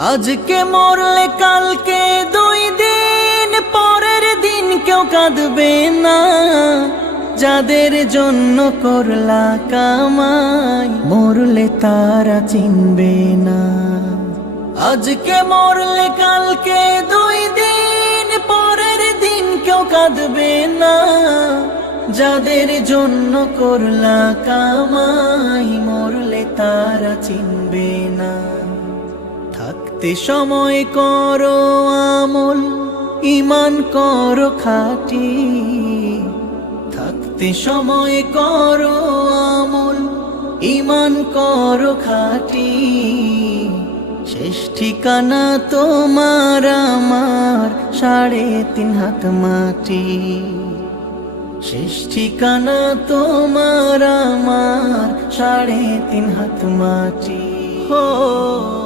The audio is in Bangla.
আজকে মরলে কালকে 2 দিন পরের দিন কেউ কাঁদবে না। যাদের জন্য করলা কামাই মরলে তারা চিনবে না। আজকে মরলে কালকে 2 দিন পরের দিন কেউ কাঁদবে না। যাদের জন্য করলা কামাই মরলে তারা চিনবে না। থাকতে সময় করো আমল, ঈমান করো খাঁটি। থাকতে সময় করো আমল, ঈমান করো খাঁটি। শেষ ঠিকানা তোমার আমার 3.5 হাত মাটি। শেষ ঠিকানা তোমার আমার 3.5 হাত মাটি।